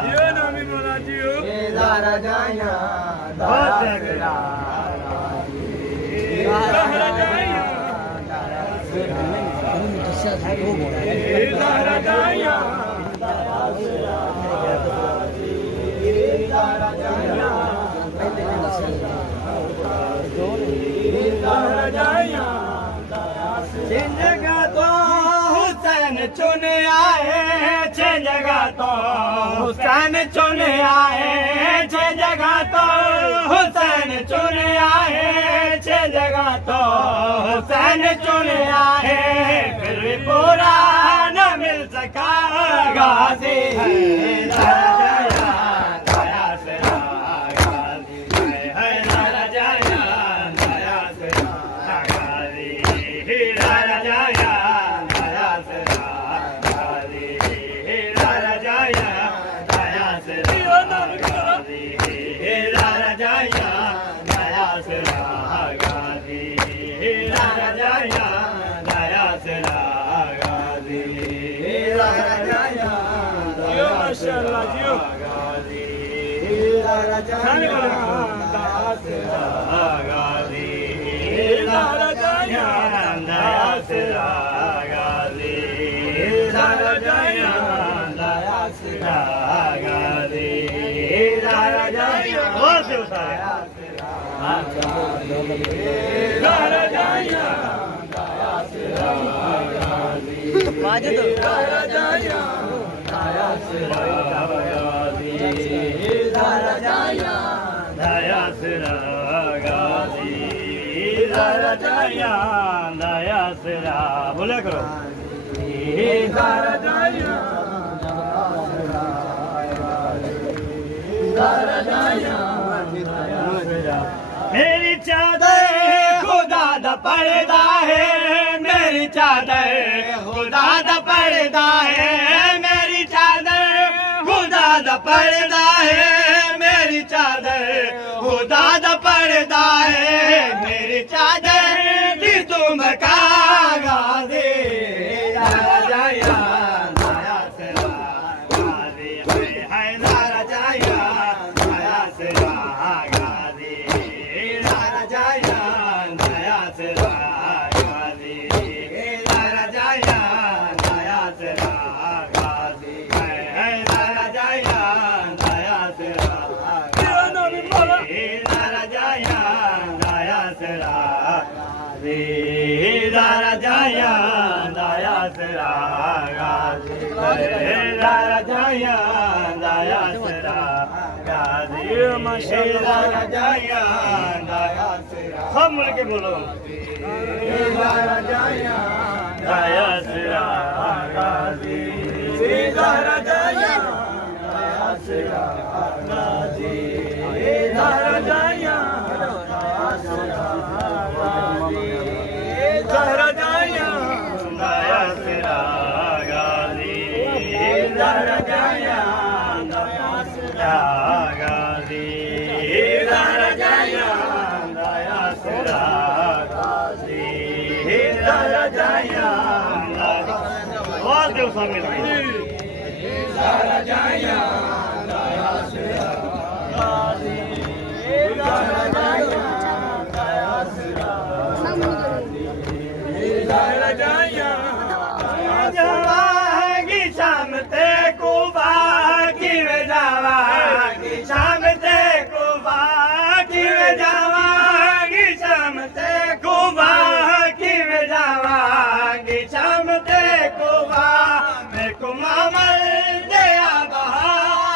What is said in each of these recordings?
जियो नामी महाराज जियो जगह तो हुसैन चुन आए छह जगह तो हुसैन चुन आए छह जगह तो हुसैन चुन आए छह जगह तो हुसैन चुन आए फिर भी पूरा न मिल सका गाजी माशाअल्लाह जियो बोला करो मेरी चादर खुदा दा पर्दा है मेरी चादर खुदा दा पर्दा है मेरी चादर खुदा दा पर्दा है मेरी चादर खुदा दा पर्दा है मेरी चादर की तुम कागा दे जाया नया सेरा गादी है नारा जाया नया सेरा गादी नारा जाया नया सेरा गादी नारा जाया नया सेरा गादी है नारा जाया नया सेरा नारा जाया नया सेरा दारा जाया दाया सरा गाजी दारा जाया दाया सरा गाजी दारा जाया दाया सरा सब मिलके बोलो दारा जाया दाया सरा गाजी दारा जाया दाया सरा गाजी दारा जाया दाया सरा गाजी दारा जाया दाया सरा गाजी दारा जाया दाया सरा गाजी दारा जाया दाया सरा गाजी दारा जाया बहुत दिवस मिल दारा जाया दाया सरा गाजी दारा जाया दाया सरा जावागी शाम ते कुबा की वे जावागी शाम ते कुबा की वे जावागी शाम ते कुबा की वे जावागी शाम ते कुबा मैं कुमामल दे बहा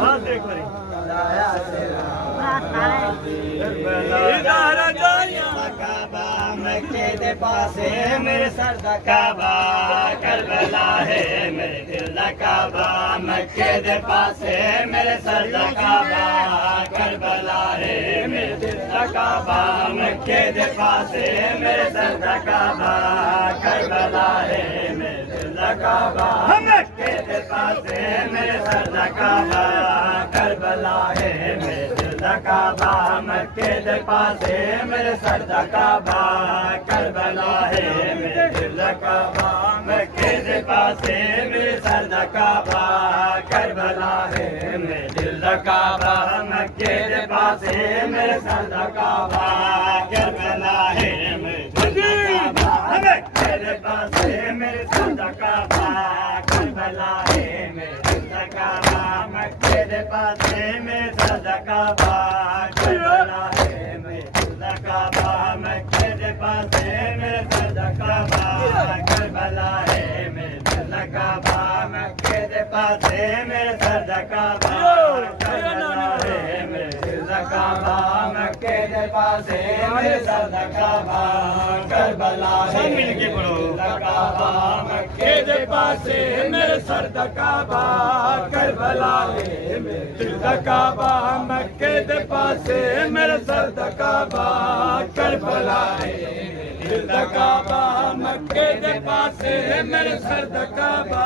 बात देख रही काबा मक्के दे पासे मेरे सर दा काबा करबला है मेरे दिल दा काबा मक्के दे पासे मेरे सर दा काबा करबला है मेरे दिल दा काबा मक्के दे पासे मेरे सर दा काबा करबला है मेरे दिल दा काबा मक्के दे पासे मेरे सर दा काबा करबला है मेरे दिल दा काबा मक्के दे पासे मेरे सर दा काबा करबला है मेरे दिल दा काबा मक्के दे पासे मेरे सर दा काबा करबला है मेरे दिल दा काबा मक्के दे पासे मेरे सर दा काबा करबला है मेरे दिल दा काबा मक्के दे पासे मेरे सर दा काबा करबला है मेरे दिल दा काबा मक्के दे पासे मेरे सर दा काबा करबला है मेरे दिल दा काबा मक्के दे पासे मेरे सर दा काबा करबला है मेरे दिल दा काबा मक्के दे पासे मेरे सर दा काबा करबला है मेरे दिल दा काबा मक्के दे पासे मेरे सर दा काबा करबला है मिल के पढ़ो दा काबा मक्के दे पासे मेरे सर दा काबा करबला है मेरे दिल दा काबा मक्के दे पासे मेरे सर दा काबा करबला है दिल दा काबा मक्के दे पासे मेरे सर दा काबा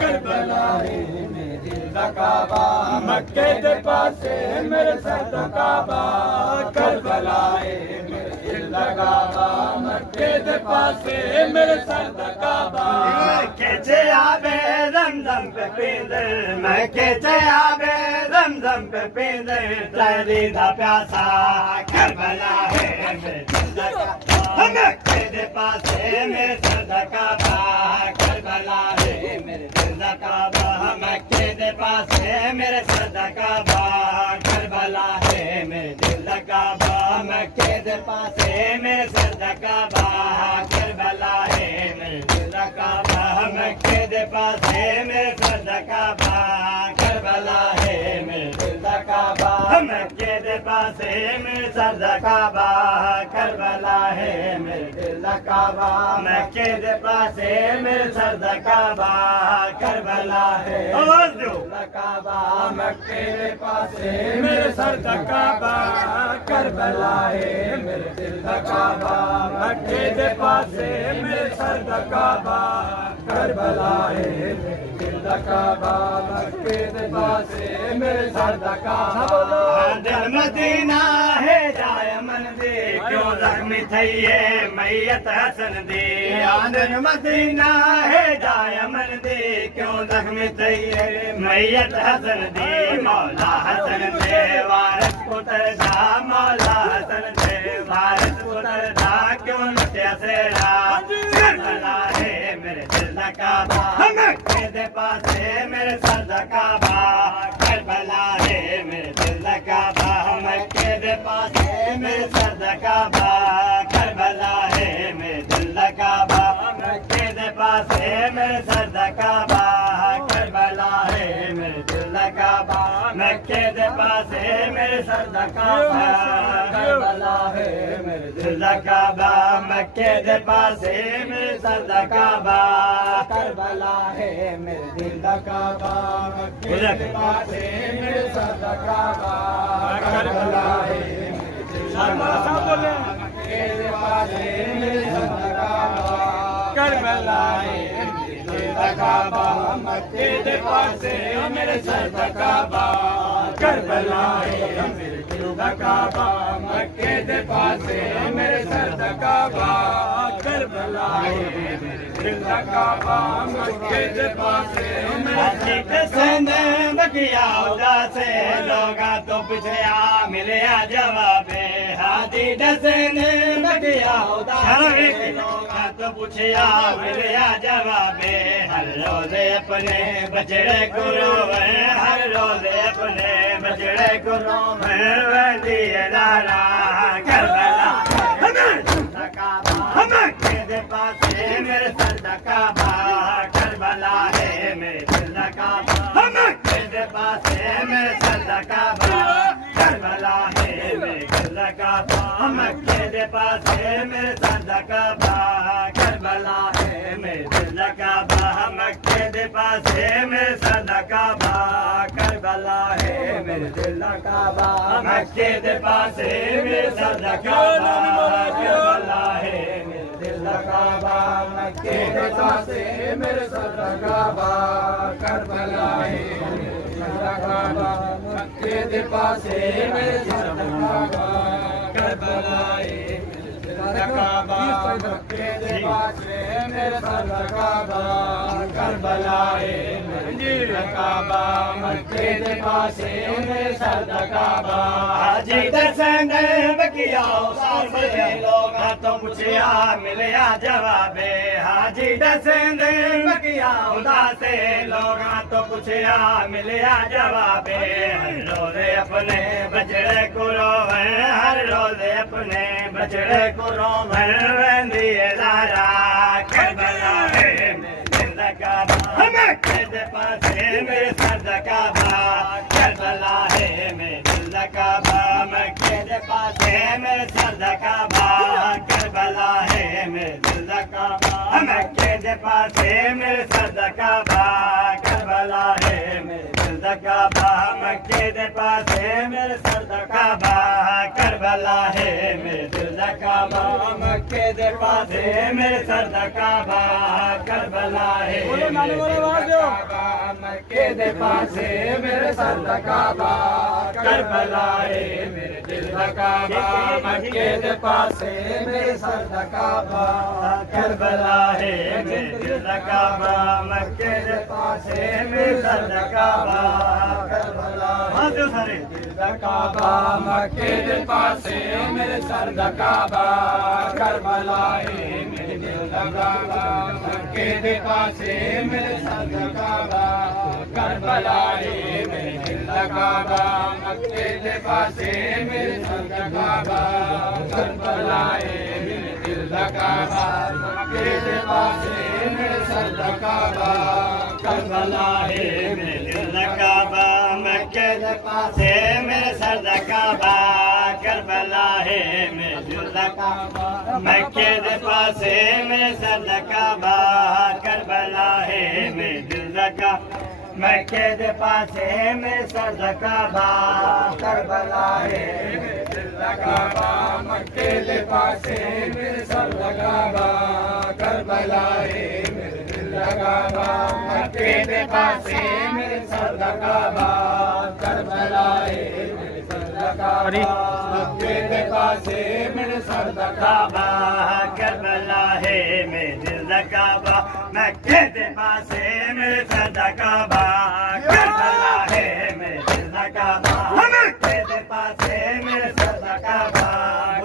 करबला है मेरे दिल दा काबा मक्के दे पासे मेरे सर दा काबा करबला है मेरे दिल दा काबा मक्के दे पासे मेरे सर दा काबा कैसे आवे दम पे पींदर मैं कैसे आवे दम पे पींदर तेरी दा प्यासा करबला है मेरे दिल दा काबा मक्के दे पासे मेरे सर दा काबा करबला है मेरे दिल दा काबा मक्के दे पासे मेरे सर दा काबा करबला है मेरे दिल दा काबा मक्के दे पासे मेरे सर दा काबा करबला है मेरे दिल दा काबा मक्के दे पासे मेरे सर दा काबा करबला है मेरे दिल दा काबा मक्के दे पासे मेरे सर दा काबा करबला है मेरे दिल दा काबा मक्के दे पासे मेरे सर दा काबा करबला है आवाज दो काबा मक्के दे पासे मेरे सर दा काबा करबला है मेरे दिल दा काबा मक्के दे पासे मेरे सर दा काबा करबला है मेरे दिल दा काबा मक्के दे पासे मेरे सर दा काबा दिल मदीना है जाय मन दे क्यों जख्मी थईए मैयत हसन दे दिल मदीना है जाय मन दे क्यों जख्मी थईए मैयत हसन दे मौला हसन दे वारिस पुत्र दा मौला हसन दे वारिस पुत्र दा क्यों लुटिया सेरा करबला है मेरे दिल दा काबा मक्के दे पासे मेरे सर दा काबा करबला है मेरे दिल दा काबा मक्के दे पासे मेरे सर दा काबा करबला है मेरे दिल दा काबा मक्के दे पासे मेरे सर दा काबा करबला है मेरे दिल दा काबा मक्के दे पासे मेरे सर दा काबा करबला है मेरे दिल दा काबा मक्के दे पासे मेरे सर दा काबा करबला है मेरे दिल दा काबा मक्के दे पासे मेरे सर दा काबा करबला है मक्के दे पासे मेरे सर दा काबा करबला है दिल दा काबा मक्के दे पासे मेरे सर दा काबा करबला है मेरे दिल दा काबा मक्के दे पासे मेरे सर दा काबा करबला है मेरे दिल दा काबा मक्के दे पासे मेरे पसंद बकिया उदासे लोगा तो पीछे आ मिले आ जवाबे हाथी डसन बकिया उदासे लोगा तो पूछे आ मिले आ जवाबे हर रोज अपने बछड़े गुरु हर रोज अपने बछड़े गुरु में वंदी नारा करबला पास है मेरे सरदा काबा करबला है मेरे दिल दा काबा मक्के दे पास है मेरे सरदा काबा करबला है मेरे दिल दा काबा मक्के दे पास है मेरे सरदा काबा करबला है मेरे दिल दा काबा मक्के दे पास है मेरे सरदा काबा करबला है मेरे दिल दा काबा मक्के दे पास है मेरे सरदा काबा करबला है मेरे दिल दा काबा मक्के दे पास है मेरे सरदा काबा करबला है काबा मक्के दे पास है मेरे सरदा काबा करबला है मेरे काबा मक्के दे पास है मेरे सरदा काबा हाजी दर्शन बकिया सारे लोग तो पूछया मिलया जवाबे हाजी दर्शन बकिया उदासे लोग तो पूछया मिलया जवाबे हर रोज़े अपने बछड़े को रोवे हर रोज़े अपने बछड़े को रोवे वेंदी लारा करबला है मेरे काबा मक्के दे पास है मेरे सरदा काबा करबला है मेरे दिल दा काबा मक्के दे पास है मेरे सरदा काबा करबला है मेरे दिल दा काबा मक्के दे पास है मेरे सरदा काबा करबला है मेरे दिल दा काबा मक्के दे पास है मेरे सरदा काबा करबला है मेरे दिल दा काबा मक्के दे पास है मेरे सरदा काबा करबला है मक्के दे पास है मेरे सरदा काबा करबला है मेरे दिल दा काबा मक्के दे पास है मेरे सरदा काबा करबला है मेरे दिल दा काबा मक्के दे पास है मेरे सरदा काबा करबला हाँ जो सारे दिल दा काबा मक्के दे पास है मेरे सरदा काबा करबला है मेरे दिल दा काबा मक्के दे पास है मेरे सरदा काबा करबला है मेरे दिल दा काबा मक्के दे पास है मेरे सरदा काबा करबला है मेरे दिल दा काबा मक्के दे पास है मेरे सरदा काबा करबला है मेरे दिल दा काबा मक्के दे पास है मेरे सरदा काबा करबला है मेरे दिल दा काबा मक्के दे पास है मेरे सरदा काबा करबला है मेरे दिल दा काबा मक्के दे पास है मेरे सरदा काबा करबला है मेरे दिल दा काबा मक्के दे पास है मेरे सरदा काबा करबला है मेरे दिल दा काबा मक्के दे पास है मेरे सरदा काबा करबला है मेरे सरदा काबा मक्के दे पास है मेरे सरदा काबा करबला है मेरे दिल दा काबा मक्के दे पास है मेरे सरदा काबा करबला है मेरे दिल दा काबा मक्के दे पास है मेरे सरदा काबा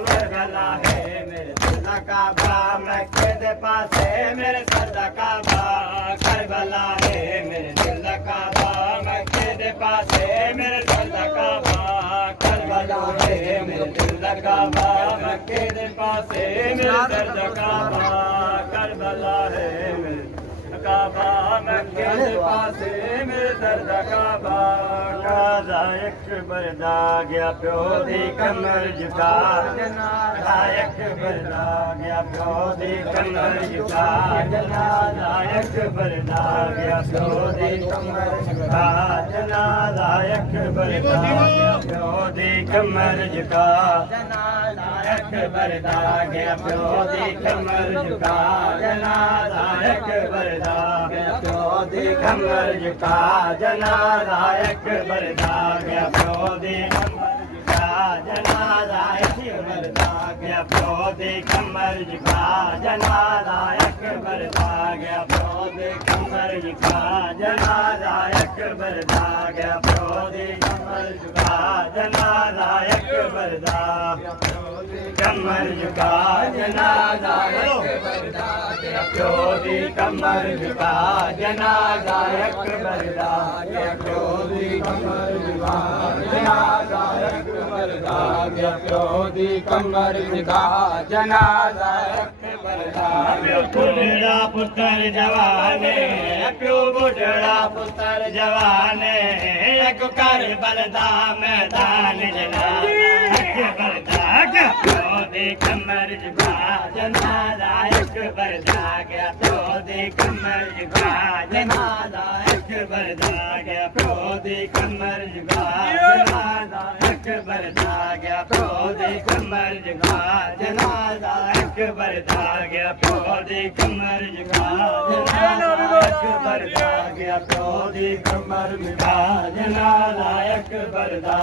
करबला है मेरे दिल दा काबा मक्के दे पास है मेरे सरदा काबा करबला है मेरे दिल दा काबा मक्के दे पास है मेरे सरदा काबा करबला है मेरे दिल दा काबा मक्के दे पास है मेरे सरदा काबा करबला है मेरे काबा मक्के दे पास है मेरे सरदा काबा काज़ा अकबर दा गया प्यो दी कमर झुका काज़ा अकबर दा गया प्यो दी कमर झुका जनाज़ा अकबर दा गया प्यो दी कमर झुका जनाज़ा अकबर दा गया प्यो दी कमर झुका जनाज़ा अकबर दा गया प्यो दी कमर झुका जनाज़ा अकबर दा गया प्यो दी कमर झुका जनाज़ा अकबर दा गया प्यो दी कमर झुका जनाज़ा अकबर दा गया प्यो दी कमर झुका जनाज़ा अकबर दा गया प्यो दी कमर झुका जनाज़ा अकबर दा गया प्यो दी कमर झुका जनाज़ा अकबर दा कमर झुका जनाज़ा अकबर दा गया प्यो दी कमर झुका जनाज़ा अकबर दा गया प्यो दी कमर झुका जनाज़ा अकबर दा गया प्यो दी दी कमर झुका जनाजा अकबर दा बुढ़ड़ा पुत्र जवाने प्यो बुढ़ड़ा पुत्र जवाने एक करबला मैदान जना अकबर दा प्यो दी कमर झुका जनाजा अकबर दा प्यो दी कमर झुका जनाजा अकबर दा प्यो दी कमर झुका जनाजा अकबर दा प्यो दी कमर झुका जनाजा अकबर दा प्यो दी कमर झुका जनाजा अकबर दा प्यो दी कमर झुका जनाजा अकबर दा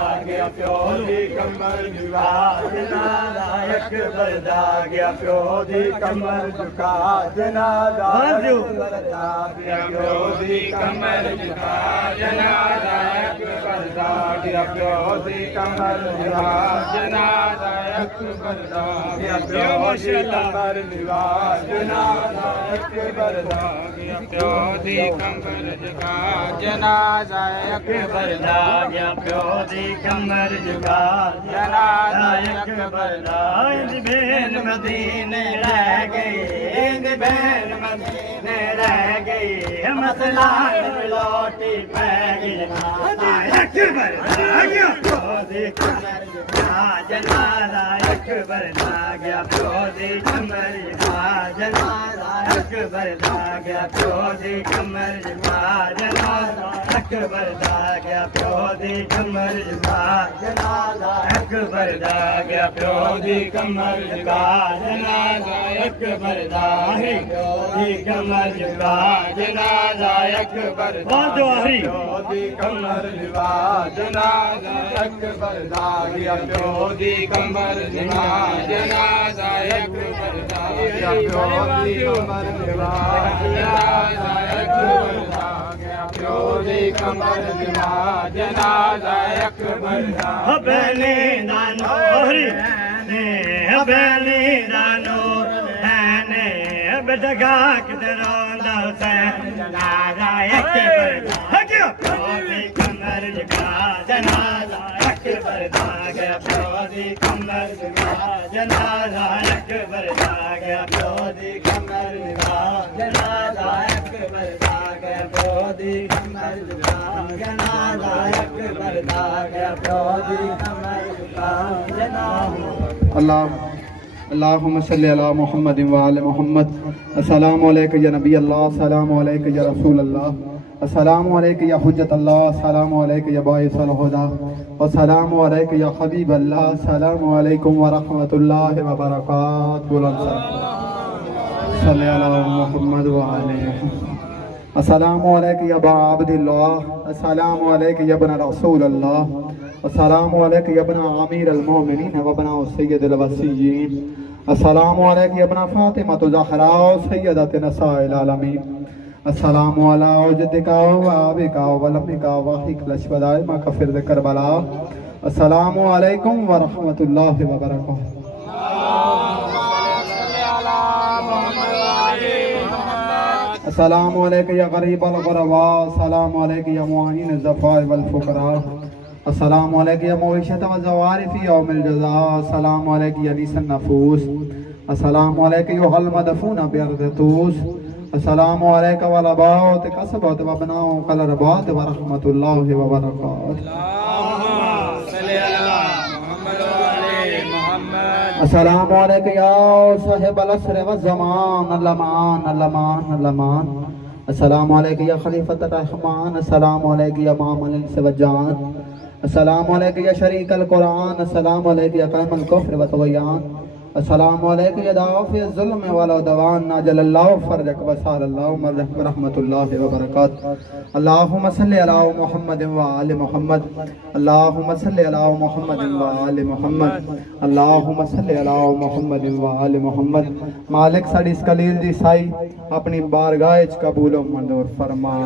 प्यो दी कमर झुका जनाजा अकबर दा प्यो दी कमर झुका जनाजा अकबर दा प्यो दी कमर झुका जनाजा अकबर दा प्यो दी कमर झुका जनाजा अकबर दा प्यो दी कमर झुका जनाजा अकबर दा प्यो दी कमर झुका जनाजा अकबर दा प्यो दी कमर झुका जनाजा अकबर दा बेन मदीने रह गई बेन मदीने रह गई मसला लौटी पै गई अकबर प्यो दी कमर झुका जनाजा अकबर दा प्यो दी कमर झुका जनाजा अकबर दा प्यो दी कमर झुका जनाजा अकबर दा प्यो दी कमर झुका जनाजा अकबर दा प्यो दी कमर झुका जनाजा अकबर दा प्यो दी कमर झुका जनाजा अकबर दा प्यो दी कमर झुका जनाजा अकबर दा प्यो दी कमर झुका जनाजा अकबर दा प्यो दी कमर झुका जनाजा अकबर दा प्यो दी कमर झुका जनाजा अकबर दा बेली दानो बेली दानो ने बेटगा किधरो से जनाजा अकबर प्यो दी कमर झुका जनाजा अकबर दा प्यो दी कमर झुका जनाजा अकबर दा प्यो दी कमर झुका जनाजा अकबर दा प्यो दी कमर झुका जनाजा अकबर दा प्यो दी कमर झुका जनाजा अल्लाहुम्मा सल्ली अला मुहम्मद व आले मुहम्मद। अस्सलामु अलैका या नबी अल्लाह, अस्सलामु अलैका या रसूल अल्लाह, अस्सलामु अलैका या हुज्जत अल्लाह, अस्सलामु अलैका या बाइसल हुदा, अस्सलामु अलैका या हबीब अल्लाह, अस्सलामु अलैकुम व रहमतुल्लाहि व बरकातुहू। सल्ली अला मुहम्मद व आले मुहम्मद। अस्सलामु अलैका या अबा अब्दिल्लाह, अस्सलामु अलैका या इब्न रसूल अल्लाह, अस्सलामु अलैका या इब्न अमीर अल-मोमिनीन व इब्न सय्यदिल वसीय्यीन, अस्सलामु अलैका या इब्न फातिमा ज़हरा सय्यदत निसाइल आलमीन, अस्सलामु अला औजदिका व अबिका व लम्मिका व हिकल शुहदाए मा कफिर करबला। अस्सलामु अलैकुम व रहमतुल्लाहि व बरकातुहू। अस्सलामु अलैका या गरीब अल-गुरबा, अस्सलामु अलैका या मुआइन ज़फ़ाए वल फुक़रा, अस्सलामु अलैका या मुईशत व ज़वारिफ़ यौमिल जज़ा, अस्सलामु अलैका या नीसन नफूस, अस्सलामु अलैका या हल मदफून बिअर्द तूस, अस्सलामु अलैका व लबात कसबत व बनाओ कल रबात व रहमतुल्लाहि व बरकातुहू। अस्सलामु अलैका या साहिबल असर व ज़मान अल-अमान अल-अमान अल-अमान, अस्सलामु अलैका या खलीफतुर रहमान, अस्सलामु अलैका या मामल इंस व जान, अस्सलामु अलैका या शरीकल कुरान, अस्सलामु अलैका या कायमुल कुफ्र व तुग़यान, अस्सलामु अलैका या दाफ़िअ ज़ुल्म वल उदवान, अजलल्लाहु फरजक व सालल्लाहु मरहम रहमतुल्लाहि व बरकातुहू। अल्लाहुम्मा सल्लि अला मुहम्मद व आले मुहम्मद, अल्लाहुम्मा सल्लि अला मुहम्मद व आले मुहम्मद, अल्लाहुम्मा सल्लि अला मुहम्मद व आले मुहम्मद। मालिक साडी इस कलील दी साई अपनी बारगाह च कबूल व मंजूर फरमा।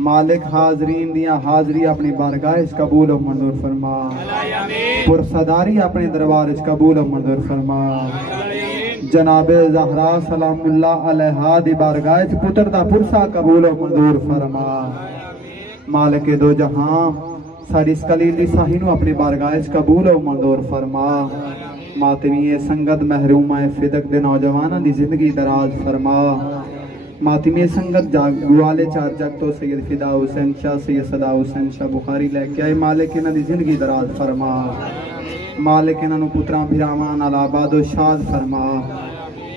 मालिक हाज़रीन दियां हाज़री अपनी बारगाह च कबूल व मंजूर फरमा। पुरसदारी अपने दरबार च कबूल व मंजूर फरमा। जनाबे ज़हरा सलामुल्लाह अलैहा दी बारगाह च पुत्र दा पुरसा कबूल व मंजूर फरमा। मालिक दो जहां साड़ी इस कलीली साही नू अपनी बारगाह च कबूल और मंजूर फरमा। मातमी संगत महरूमा फिदक दे नौजवानों की जिंदगी दराज फरमा। मातमी संगत गुआले चार जग तो सैयद फिदा हुसैन शाह सैयद सदा हुसैन शाह बुखारी लैके आए। मालिक इन्हां दी जिंदगी दराज फरमा। मालिक इन्हां नू पुत्रां भिरावां नाल आबादो शाद फरमा।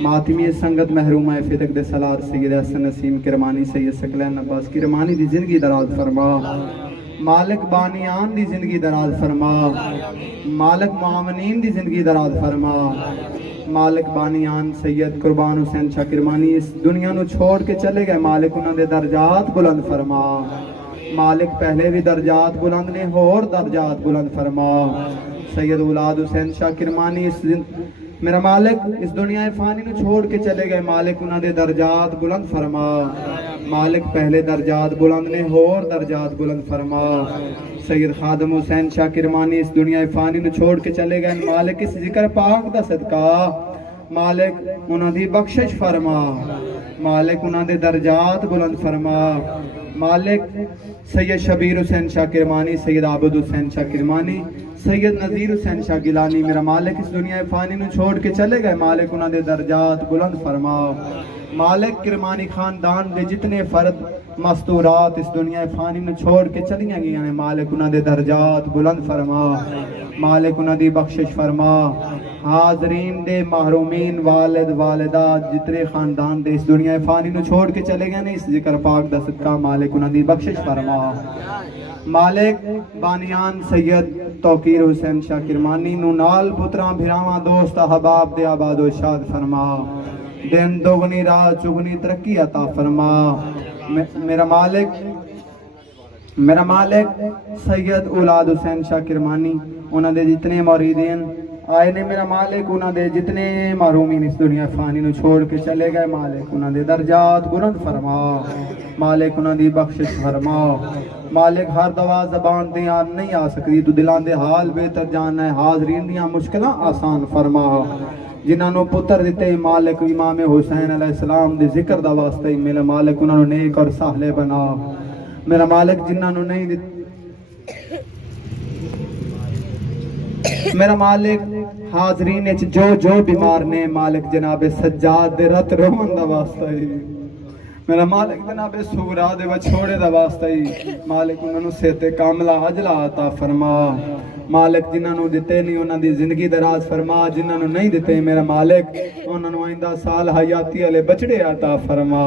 मातमी संगत महरूमा फिदक दे सलार सैयद हसन नसीम किरमानी सैयद सकलैन अब्बास किरमानी दी जिंदगी दराज फरमा। मालिक बानियान दी जिंदगी दराज फरमा। मालिक मुआमनीन दी जिंदगी दराज फरमा। मालिक बानियान सैयद कुर्बान हुसैन शाह किरमानी इस दुनिया नू छोड़ के चले गए। मालिक उन्हां दे दर्जात बुलंद फरमा। मालिक पहले भी दर्जात बुलंद ने होर दर्जात बुलंद फरमा। सैयद औलाद हुसैन शाह किरमानी मेरा मालिक इस दुनिया फानी नू छोड़ के चले गए। मालिक उन्हां दे दर्जात बुलंद फरमा। मालिक पहले दर्जात बुलंद ने होर दर्जात बुलंद फरमा। सैयद खादम हुसैन शाह किरमानी इस दुनिया फानी नू छोड़ के चले गए। मालिक इस जिक्र पाक दा सदका मालिक उन्हां दी बख्शिश फरमा। मालिक उन्हां दे दर्जात बुलंद फरमा। मालिक सैयद शबीर हुसैन शाह किरमानी सैयद आबद हुसैन शाह किरमानी सैयद नज़ीर हुसैन शाह गिलानी मेरा मालिक इस दुनिया फानी नू छोड़ के चले गए। मालिक उन्हां दे दर्जात बुलंद फरमा। मालिक किरमानी खानदान दे जितने फर्द मस्तूरात इस दुनिया फानी नू छोड़ के चलियां गई ने मालिक उन्हां दे दर्जात बुलंद फरमा। मालिक उन्हां दी बख्शिश फरमा। हाजरीन दे महरूमीन वालिद वालिदा जितने खानदान दे इस दुनिया फानी नू छोड़ के चले गए ने इस जिक्र पाक दा सदका मालिक उन्हां दी बख्शिश फरमा। मालिक बानियान सैयद तौकीर हुसैन शाह किरमानी नू नाल पुत्रां भिरावां दोस्त अहबाब दे आबादो शाद फरमा। दिन दोगुनी रात चुगनी तरक्की अता फरमा। मेरा मालिक सैयद औलाद हुसैन शाह किरमानी उन्हां दे जितने मुरीदीन आए ने मेरा मालिक उन्हां दे जितने महरूमीन इस दुनिया फानी नू छोड़ के चले गए। मालिक उन्हां दे दर्जात बुलंद फरमा। मालिक उन्हां दी बख्शिश फरमा। मालिक हर दवा जबान ते याद नहीं आ सकती तू दिलां दे हाल बेहतर जानना है। हाजरीन दियां मुश्किलां आसान फरमा। जिन्हां नू पुत्र दिते मालिक इमाम हुसैन अलैहिस्सलाम दे जिक्र दा वास्ते मेरा मालिक उन्हां नू नेक और साले बना। मेरा मालिक जिन्हां नू नहीं दिते मेरा मालिक हाजरीन विच जो बीमार ने मालिक जनाबे सज्जाद दे रत रोहन दा वास्ता ही मेरा मालिक जनाबे सूरा दे वछोड़े दा वास्ता ही मालिक उन्हां नू सेहते कामला अजला अता फरमा। मालिक जिन्हां नू दिते नहीं उन्हां दी जिंदगी दराज फरमा। जिन्हां नू नहीं दिते मेरा मालिक उन्हां नू आइंदा साल हयाती वाले बचड़े अता फरमा।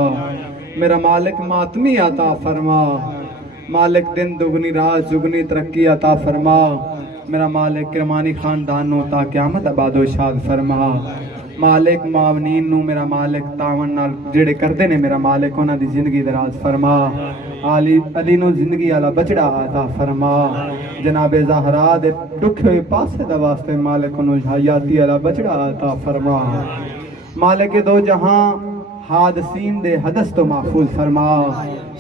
मेरा मालिक मातमी अता फरमा। मालिक दिन दुगनी रात चुगनी तरक्की अता फरमा। मेरा मालिक किरमानी खानदान नू ता क़यामत आबादो शाद फरमा। मालिक मावनीन नू मेरा मालिक तावन नाल जेड़े करदे ने मेरा मालिक उन्हां दी जिंदगी दराज फरमा। अली नू जिंदगी आला बचड़ा अता फरमा। जनाबे ज़हरा दे दुखे हुए पासे दा वास्ते मालिक नू हयाती आला बचड़ा अता फरमा। मालिक दो जहां हादसीन दे हदस तो महफूज फरमा।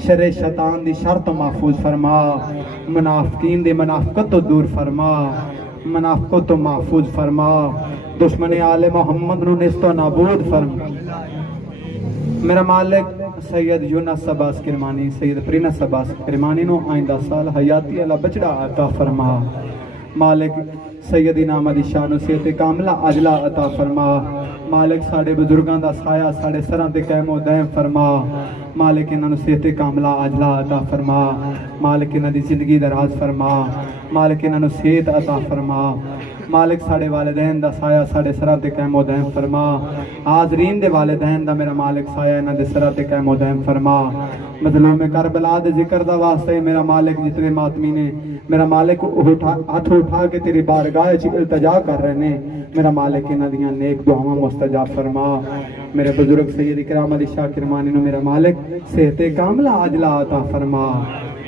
शरे शैतान दी शर तो महफूज फरमा। मुनाफिकीन दे मुनाफिकत तो दूर फरमा। मुनाफिकत तो महफूज फरमा। दुश्मन आले मोहम्मद नू निस्तो नाबूद फरमा। मेरा मालिक सैयद यूनस अब्बास किरमानी सैयद प्रिंस अब्बास किरमानी नू आइंदा साल हयाती अला बचड़ा अता फरमा। मालिक सैयद इनाम अली शाह नू सेहत कामला अजला अता फरमा। मालिक साडे बुजुर्गां दा साया साडे सरां ते कायमो दायम फरमा। मालिक इन्हां नू सेहत कामला अजला अता फरमा। मालिक इन्हां दी जिंदगी दराज फरमा। मालिक इन्हां नू सेहत अता फरमा। मालिक साडे वालिदैन दा साया साडे सरां ते कायमो दायम फरमा। हाजरीन दे वालिदैन दा मेरा मालिक साया इन्हां दे सरां ते कायमो दायम फरमा। मज़लूम करबला दे जिक्र दा वास्ते मेरा मालिक जितने मातमी ने मेरा मालिक हाथ उठा के तेरी बारगाह च इल्तिजा कर रहे ने मेरा मालिक इन्हां दियां नेक दुआवां मुस्तजाब फरमा। मेरे बुजुर्ग सैयद इकराम अली शाह किरमानी नू मेरा मालिक सेहत कामला अजला अता फरमा।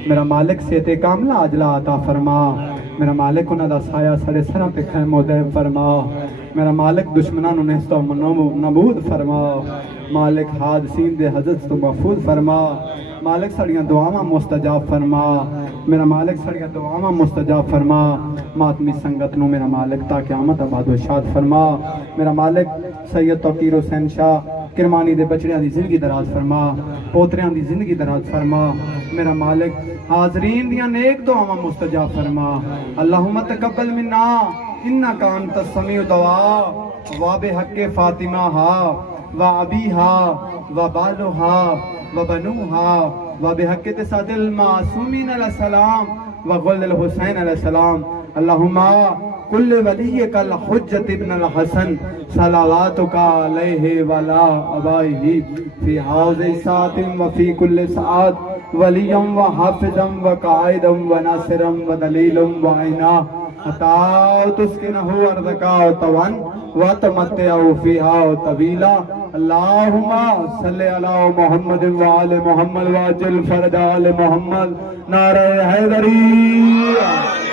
मेरा मालिक सेहत कामला अजला अता फरमा। मेरा मालिक उन्हां दा साया साडे सरां ते खैमो दायम फरमा। मेरा मालिक दुश्मनां नू नेस्तो नबूद फरमा। मालिक हादसीन दे हजत तो महफूज फरमा। मालिक साड़ियां दुआवां मुस्तजाब फरमा। मेरा मालिक साड़ियां दुआवां मुस्तजाब फरमा। मातमी संगत नू मेरा मालिक ता क़यामत आबादो शाद फरमा। मेरा मालिक सैयद तौकीर हुसैन शाह किरमानी दे बचड़ियां दी जिंदगी दराज फरमा, पोतरियां दी जिंदगी दराज फरमा। मेरा मालिक हाजरीन दियां नेक दुआवां मुस्तजाब फरमा। अल्लाहुम्मा तकब्बल मिन्ना इन्नका अंतस समीउ दुआ व बिहक़्क़ि फातिमा हा व अबीहा व बालुहा व बनुहा व बिहक़्क़ि तसादिल मासूमीन अलैहिस्सलाम व गुल हुसैन अलैहिस्सलाम। अल्लाहुम्मा कुल्ल वलिय्यकल हुज्जत इब्न अल हसन सलावातुका अलैहि वला अबाइही फी हाज़ि सातिम व फी कुल्ल सात वलियम व हाफिज़म व काइदम व नासिरम व दलीलम व ऐना अता तुस्किनहु अर्ज़का तवन व तमत्तउ फीहा तवीला। अल्लाहुम्मा सल्लि अला मुहम्मद व आले मुहम्मद व अज्जिल फरज आले मुहम्मद। नारे हैदरी।